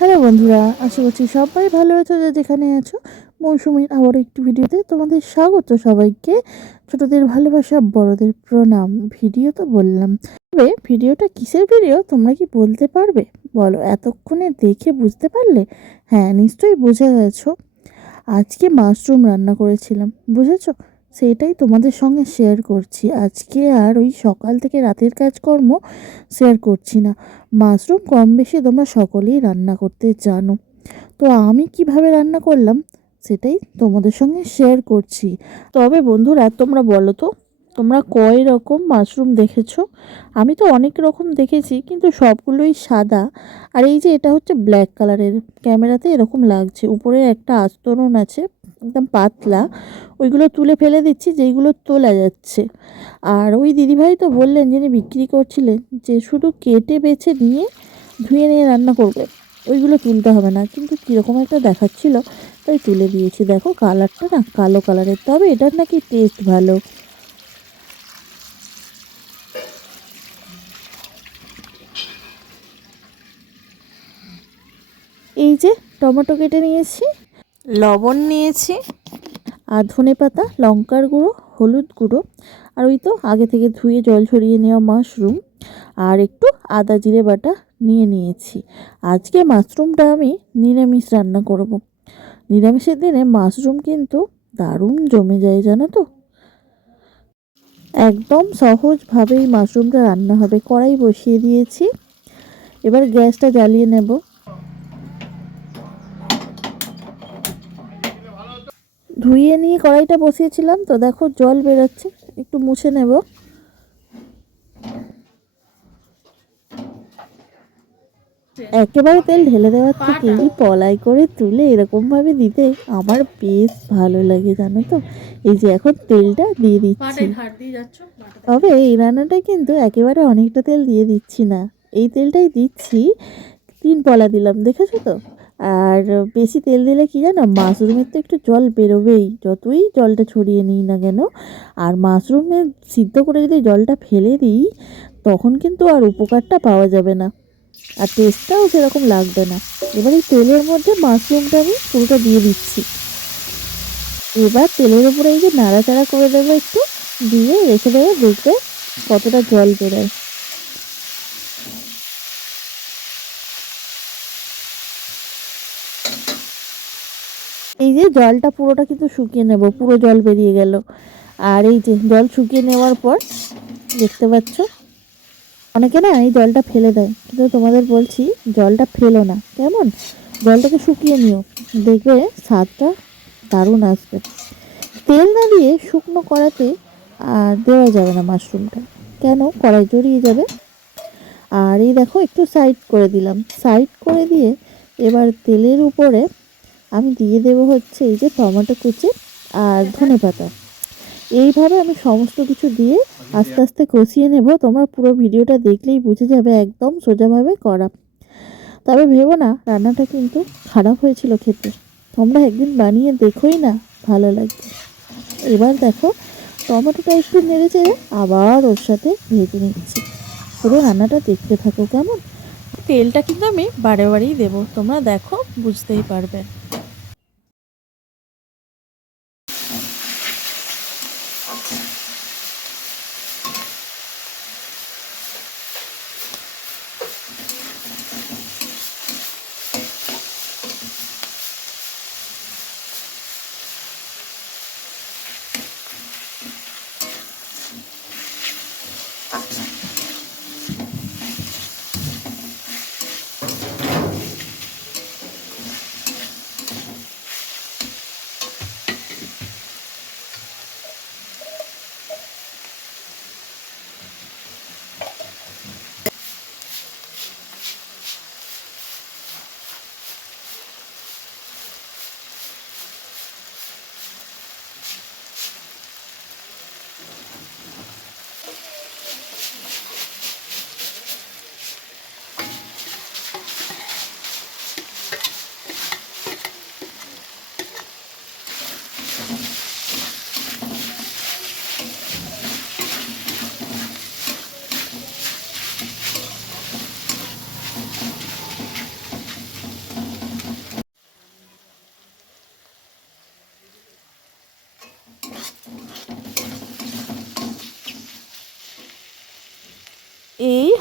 Hello বন্ধুরা, আশা করছি সবাই ভালো আছো। যে যেখানে আছো, মৌসুমীর আবার একটি ভিডিওতে তোমাদের স্বাগত সবাইকে। ছোটদের ভালোবাসা, বড়দের প্রণাম, ভিডিও তো বললাম। তবে ভিডিওটা কিসের ভিডিও, তোমরা কি বলতে পারবে? বলো, এতক্ষণে দেখে বুঝতে পারলে? হ্যাঁ নিশ্চয়ই বুঝে গেছো। আজকে মাশরুম রান্না করেছিলাম, বুঝেছ? সেটাই তোমাদের সঙ্গে শেয়ার করছি। আজকে আর ওই সকাল থেকে রাতের কাজকর্ম শেয়ার করছি না। মাশরুম কম বেশি তোমরা সকলেই রান্না করতে জানো। তো আমি কীভাবে রান্না করলাম, সেটাই তোমাদের সঙ্গে শেয়ার করছি। তবে বন্ধুরা, তোমরা বলো তো তোমরা কয় রকম মাশরুম দেখেছ? আমি তো অনেক রকম দেখেছি, কিন্তু সবগুলোই সাদা। আর এই যে এটা হচ্ছে ব্ল্যাক কালারের ক্যামেরাতে এরকম লাগছে। উপরে একটা আস্তরণ আছে, একদম পাতলা। ওইগুলো তুলে ফেলে দিচ্ছি, যেইগুলো তোলা যাচ্ছে। আর ওই দিদিভাই তো বললেন যিনি বিক্রি করছিলেন যে শুধু কেটে বেছে নিয়ে ধুয়ে নিয়ে রান্না করবে। ওইগুলো তুলতে হবে না। কিন্তু কীরকম একটা দেখাচ্ছিল, তাই তুলে দিয়েছি। দেখো কালারটা না কালো কালারের। তবে এটার নাকি টেস্ট ভালো এই যে টমেটো কেটে নিয়েছি লবণ নিয়েছি আর ধনে পাতা লঙ্কার গুঁড়ো হলুদ গুঁড়ো আর ওই তো আগে থেকে ধুয়ে জল ছড়িয়ে নেওয়া মাশরুম আর একটু আদা জিরে বাটা নিয়ে নিয়েছি। আজকে মাশরুমটা আমি নিরামিষ রান্না করব। নিরামিষের দিনে মাশরুম কিন্তু দারুণ জমে যায় জানো তো? একদম সহজভাবেই মাশরুমটা রান্না হবে। কড়াই বসিয়ে দিয়েছি। এবার গ্যাসটা জ্বালিয়ে নেব। ধুইয়ে নিয়ে কড়াইটা বসিয়েছিলাম। তো দেখো জল বেরোচ্ছে একটু মুছে নেব। একেবারে তেল ঢেলে দেওয়ার থেকে পলাই করে তুলে এরকমভাবে দিতে আমার বেশ ভালো লাগে জানো তো? এই যে এখন তেলটা দিয়ে দিচ্ছি। তবে এই রান্নাটা কিন্তু একেবারে অনেকটা তেল দিয়ে দিচ্ছি না। এই তেলটাই দিচ্ছি তিন পলা দিলাম দেখেছ তো? আর বেশি তেল দিলে কি জানো, মাশরুমের তো একটু জল বেরোবেই। যতই জলটা ছড়িয়ে নিই না কেন, আর মাশরুমে সিদ্ধ করে যদি জলটা ফেলে দিই, তখন কিন্তু আর উপকারটা পাওয়া যাবে না। আর টেস্টটাও সেরকম লাগবে না। এবার এই তেলের মধ্যে মাশরুমটা আমি পুরোটা দিয়ে দিচ্ছি। এবার তেলের উপরে এই যে নাড়াচাড়া করে দেবো একটু, দিয়ে রেখে দেবো দেখবে কতটা জল বেরোয়। এই জলটা পুরোটা কিন্তু শুকিয়ে নেব, পুরো জল বেরিয়ে গেল। আর এই যে জল শুকিয়ে নেওয়ার পর, দেখতে পাচ্ছ? অনেকে না এই জলটা ফেলে দেয়। কিন্তু তোমাদের বলছি, জলটা ফেলো না। কেমন? জলটাকে শুকিয়ে নিও। দেখবে স্বাদটা দারুণ আসবে। তেল না দিয়ে শুকনো কড়াতে, আর দেওয়া যাবে না মাশরুমটা। কেন? কড়াই জড়িয়ে যাবে। আর এই দেখো, একটু সাইড করে দিলাম। সাইড করে দিয়ে এবার তেলের উপরে আমি দিয়ে দেবো হচ্ছে এই যে টমেটো কুচি আর ধনে পাতা। এইভাবে আমি সমস্ত কিছু দিয়ে আস্তে আস্তে কষিয়ে নেব। তোমরা পুরো ভিডিওটা দেখলেই বুঝে যাবে একদম সোজাভাবে করা। তবে ভেবো না, রান্নাটা কিন্তু খারাপ হয়েছিল খেতে। তোমরা একদিন বানিয়ে দেখোই না, ভালো লাগবে এবার দেখো, টমেটোটা একটু নেড়ে চেড়ে আবার ওর সাথে ভেজে নিচ্ছি। পুরো রান্নাটা দেখতে থাকো কেমন। তেলটা কিন্তু আমি বারে বারেই দেবো, তোমরা দেখো, বুঝতেই পারবে।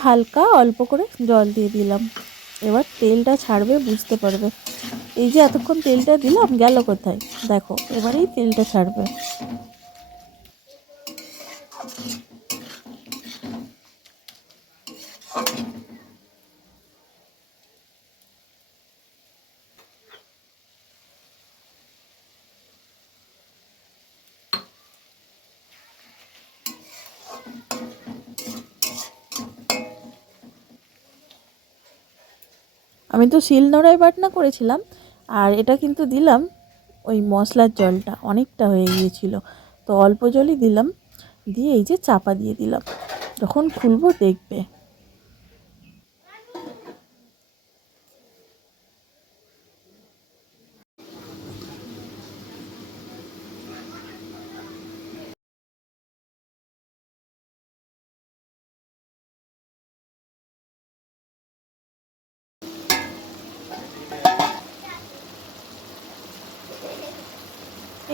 হালকা অল্প করে জল দিয়ে দিলাম। এবার তেলটা ছাড়বে, বুঝতে পারবে। এই যে এতক্ষণ তেলটা দিলাম, গেল কোথায়? দেখো এবারেই তেলটা ছাড়বে। আমি তো শিল নোড়ায় বাটনা করেছিলাম, আর এটা কিন্তু দিলাম ওই মশলার জলটা, অনেকটা হয়ে গিয়েছিল। তো অল্প জলই দিলাম, দিয়ে এই যে চাপা দিয়ে দিলাম। যখন খুলবো দেখবে।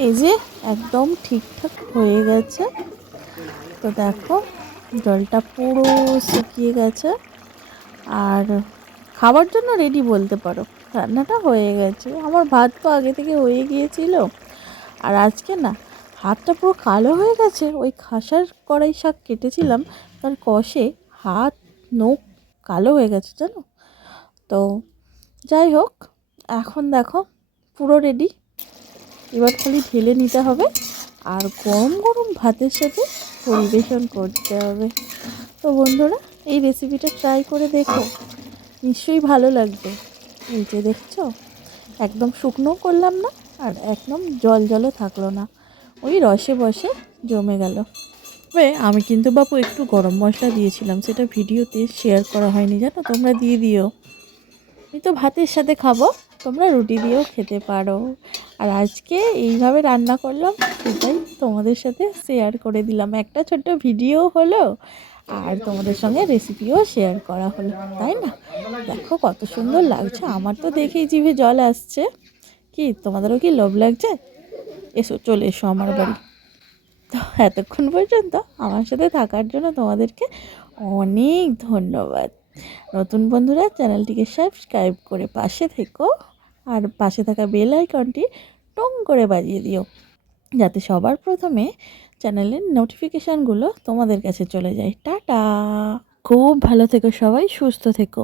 এই যে একদম ঠিকঠাক হয়ে গেছে। তো দেখো, জলটা পুরো শুকিয়ে গেছে। আর খাবার জন্য রেডি বলতে পারো, রান্নাটা হয়ে গেছে। আমার ভাত তো আগে থেকে হয়ে গিয়েছিল। আর আজকে না, হাতটা পুরো কালো হয়ে গেছে। ওই খাসার কড়াই শাক কেটেছিলাম, তার কষে হাত, নখ কালো হয়ে গেছে, জানো? তো যাই হোক, এখন দেখো, পুরো রেডি এবার খালি ঢেলে নিতে হবে আর গরম গরম ভাতের সাথে পরিবেশন করতে হবে। তো বন্ধুরা, এই রেসিপিটা ট্রাই করে দেখো। নিশ্চয়ই ভালো লাগবে। এই যে দেখছ, একদম শুকনোও করলাম না আর একদম জল জলও থাকল না। ওই রসে বসে জমে গেল। তবে আমি কিন্তু বাপু একটু গরম মশলা দিয়েছিলাম, সেটা ভিডিওতে শেয়ার করা হয়নি, জানো? তোমরা দিয়ে দিও। আমি তো ভাতের সাথে খাব, তোমরা রুটি দিয়েও খেতে পারো। আর আজকে এইভাবে রান্না করলাম, সেটাই তোমাদের সাথে শেয়ার করে দিলাম। একটা ছোট্ট ভিডিও হলো, আর তোমাদের সঙ্গে রেসিপিও শেয়ার করা হলো, তাই না? দেখো কত সুন্দর লাগছে, আমার তো দেখেই জিভে জল আসছে। কি, তোমাদেরও কি লোভ লাগছে? এসো, চলে এসো আমার বাড়ি। তো এতক্ষণ পর্যন্ত আমার সাথে থাকার জন্য তোমাদেরকে অনেক ধন্যবাদ। নতুন বন্ধুরা, চ্যানেলটিকে সাবস্ক্রাইব করে পাশে থেকো আর পাশে থাকা বেল আইকনটি টং করে বাজিয়ে দিও, যাতে সবার প্রথমে চ্যানেলের নোটিফিকেশানগুলো তোমাদের কাছে চলে যায়। টাটা! খুব ভালো থেকো সবাই, সুস্থ থেকো।